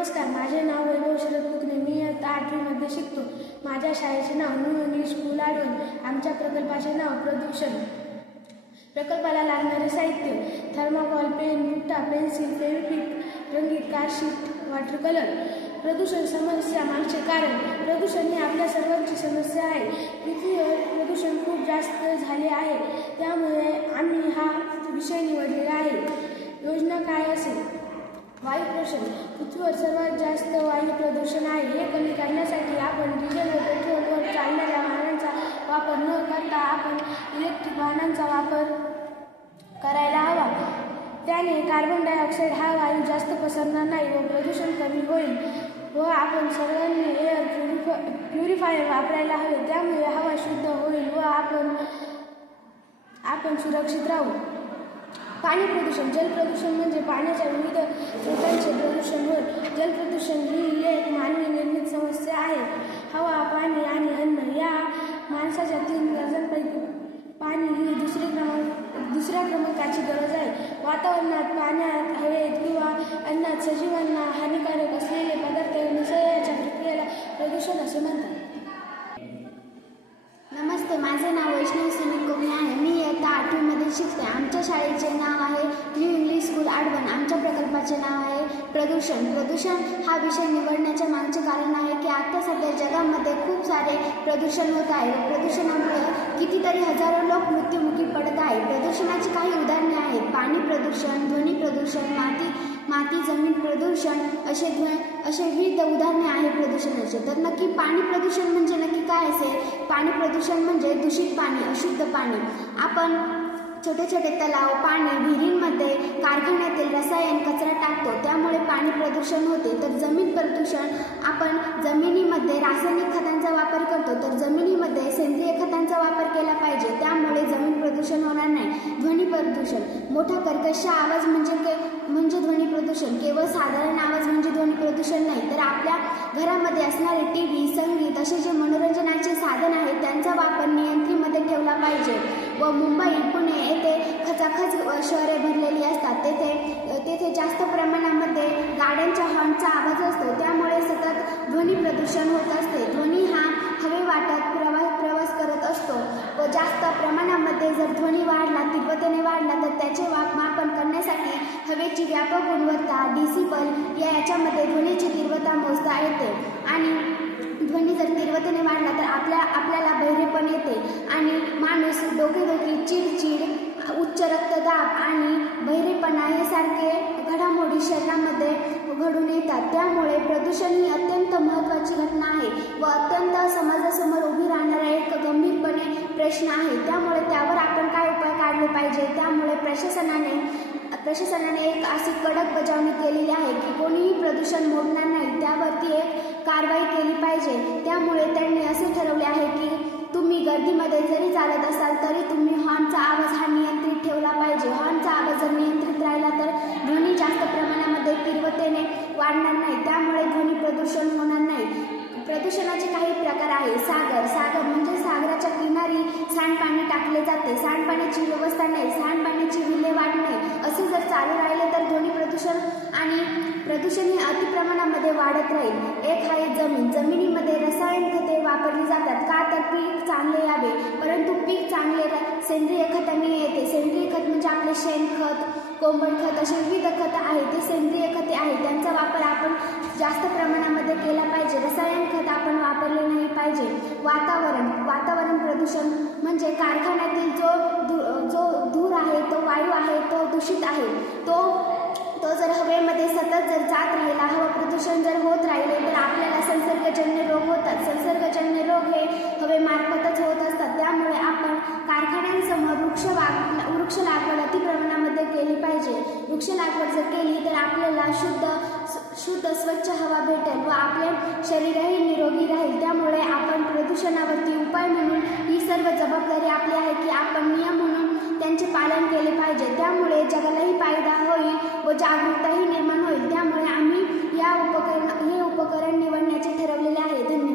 नमस्कार, माझे नाव वैभव शरद कुकणे. मी इयत्ता 8वीमध्ये शिकतो. माझ्या शाळेचे नाव न्यू इंग्लिश स्कूल आडवण. आमच्या प्रकल्पाचे नाव प्रदूषण. प्रकल्पाला लागणारे साहित्य: थर्माकॉल, पेन, बुट्टा, पेन्सिल, फेविक्विक, रंगीत कारशीट, वॉटर कलर. प्रदूषण समस्या मागचे कारण: प्रदूषण ही आपल्या सर्वांची समस्या आहे. पृथ्वीवर प्रदूषण खूप जास्त झाले आहे, त्यामुळे आम्ही हा विषय निवडलेला आहे. योजना काय असेल? वायू प्रदूषण. पृथ्वीवर सर्वात जास्त वायू प्रदूषण आहे. हे कमी करण्यासाठी आपण डिझेल व पेट्रोलवर चालणाऱ्या वाहनांचा वापर न करता आपण इलेक्ट्रिक वाहनांचा वापर करायला हवा. त्याने कार्बन डायऑक्साईड हा वायू जास्त पसरणार नाही व प्रदूषण कमी होईल. व आपण सर्वांनी एअर प्युरिफायर वापरायला हवे, त्यामुळे हवा शुद्ध होईल व आपण सुरक्षित राहू. पाणी प्रदूषण. जलप्रदूषण म्हणजे पाण्याच्या विविध स्रोतांचे प्रदूषण होय. जलप्रदूषण ही एक मानवी निर्मित समस्या आहे. हवा, पाणी आणि अन्न या माणसाच्या 3 गरजांपैकी पाणी ही दुसऱ्या क्रमांकाची गरज आहे. वातावरणात, पाण्यात, हवेत किंवा अन्नात सजीवांना हानिकारक असलेले पदार्थ मिसळण्याच्या प्रक्रियेला प्रदूषण असे म्हणतात. नमस्ते, माझे नाव वैष्णव सुनील कोमणे आहे. मी इयत्ता 8वीमध्ये शिकते. आमच्या शाळेचे नाव आहे न्यू इंग्लिश स्कूल आडवण. आमच्या प्रकल्पाचे नाव आहे प्रदूषण. प्रदूषण हा विषय निवडण्याचे मागचे कारण आहे की आता सध्या जगामध्ये खूप सारे प्रदूषण होत आहे. प्रदूषणामुळे कितीतरी हजारो लोक मृत्युमुखी पडत आहे. प्रदूषणाची काही उदाहरणे आहेत: पाणी प्रदूषण, ध्वनी प्रदूषण, माती जमीन प्रदूषण असे विविध उदाहरणे आहेत प्रदूषणाचे. तर नक्की पाणी प्रदूषण म्हणजे नक्की काय असेल? पाणी प्रदूषण म्हणजे दूषित पाणी, अशुद्ध पाणी. आपण छोटे छोटे तलाव, पाणी, विहिरींमध्ये कारखान्यातील रसायन कचरा टाकतो, त्यामुळे पाणी प्रदूषण होते. तर जमीन प्रदूषण, आपण जमिनीमध्ये रासायनिक खतांचा वापर करतो, तर जमिनीमध्ये सेंद्रिय खतांचा वापर केला पाहिजे, त्यामुळे जमीन प्रदूषण होणार नाही. ध्वनी प्रदूषण. मोठा कर्कश आवाज म्हणजे ध्वनी प्रदूषण. केवळ साधारण आवाज म्हणजे ध्वनी प्रदूषण नाही, तर आपल्या घरामध्ये असणारे टीव्ही, संगीत असे जे मनोरंजनाचे साधन आहेत त्यांचा वापर नियंत्रणामध्ये ठेवला पाहिजे. व मुंबई, पुणे येथे खचाखच शहरे भरलेली असतात, तेथे जास्त प्रमाणामध्ये गाड्यांच्या हॉर्नचा आवाज असतो, त्यामुळे सतत ध्वनी प्रदूषण होत असते. ध्वनी हा हवेवाटात प्रवास करत असतो व जास्त प्रमाणामध्ये जर ध्वनी वाढला, तीव्रतेने वाढला, तर त्याचे मापन करण्यासाठी हवेची व्यापक गुणवत्ता डेसिबल याच्यामध्ये ध्वनीची तीव्रता मोजता येते. आणि ध्वनी जर तीव्रतेने वाढला तर आपल्याला बहिरेपण येते आणि माणूस डोकेदुखी, चिडचिड, उच्च रक्तदाब आणि बहिरेपणा यासारखे घडामोडी शरीरामध्ये घडून येतात. त्यामुळे प्रदूषण ही अत्यंत महत्त्वाची घटना आहे व अत्यंत समाजासमोर उभी राहणारा एक गंभीरपणे प्रश्न आहे. त्यामुळे त्यावर आपण काय उपाय काढले पाहिजे? त्यामुळे प्रशासनाने एक अशी कडक बजावणी केलेली आहे की कोणीही प्रदूषण मोडणार नाही, त्यावरती एक कारवाई केली पाहिजे. त्यामुळे त्यांनी असे ठरवले आहे की तुम्ही गर्दीमध्ये जरी चालत असाल तरी तुम्ही हॉर्नचा आवाज हा नियंत्रित ठेवला पाहिजे. हॉर्नचा आवाज जर नियंत्रित राहिला तर ध्वनी जास्त प्रमाणामध्ये तीव्रतेने वाढणार नाही, त्यामुळे ध्वनी प्रदूषण होणार नाही. प्रदूषणाचे काही प्रकार आहे. सागर म्हणजे सागराच्या किनारी सांडपाणी टाकले जाते, सांडपाण्याची व्यवस्था नाही, सांडपाण्याची विल्हेवाट नाही, असे जर चालू राहिले तर ध्वनी प्रदूषण हे अतिप्रमाणामध्ये वाढत राहील. एक आहे जमिनीमध्ये रसायन खते वापरली जातात का? तर पीक चांगले यावे, परंतु पीक चांगले सेंद्रिय खतांनी येते. सेंद्रिय खत म्हणजे आपले शेणखत, कोंबड खत असे विविध खत आहेत, ते सेंद्रिय खते आहेत, त्यांचा वापर आपण जास्त प्रमाणामध्ये केला पाहिजे. रसायन खत आपण वापरले नाही पाहिजे. वातावरण प्रदूषण म्हणजे कारखान्यातील जो धूर आहे, तो वायू आहे, तो दूषित आहे, तो जर हवेमध्ये सतत जर जात राहिला, हवा प्रदूषण जर होत राहिले तर आपल्याला संसर्गजन्य रोग होतात. संसर्गजन्य रोग हे हवेमार्फतच होत असतात. त्यामुळे आपण कारखान्यांसमोर वृक्ष लागवड अतिप्रमाणामध्ये केली पाहिजे. वृक्ष लागवड जर केली तर आपल्याला शुद्ध स्वच्छ हवा भेटेल व आपले शरीरही निरोगी राहील. त्यामुळे आपण प्रदूषणावरती उपाय म्हणून ही सर्व जबाबदारी आपली आहे की आपण नियम म्हणून त्यांचे पालन केले पाहिजे. त्यामुळे जगालाही फायदा होईल व जागरूकताही निर्माण होईल. त्यामुळे आम्ही हे उपकरण निवडण्याचे ठरवलेले आहे. धन्यवाद.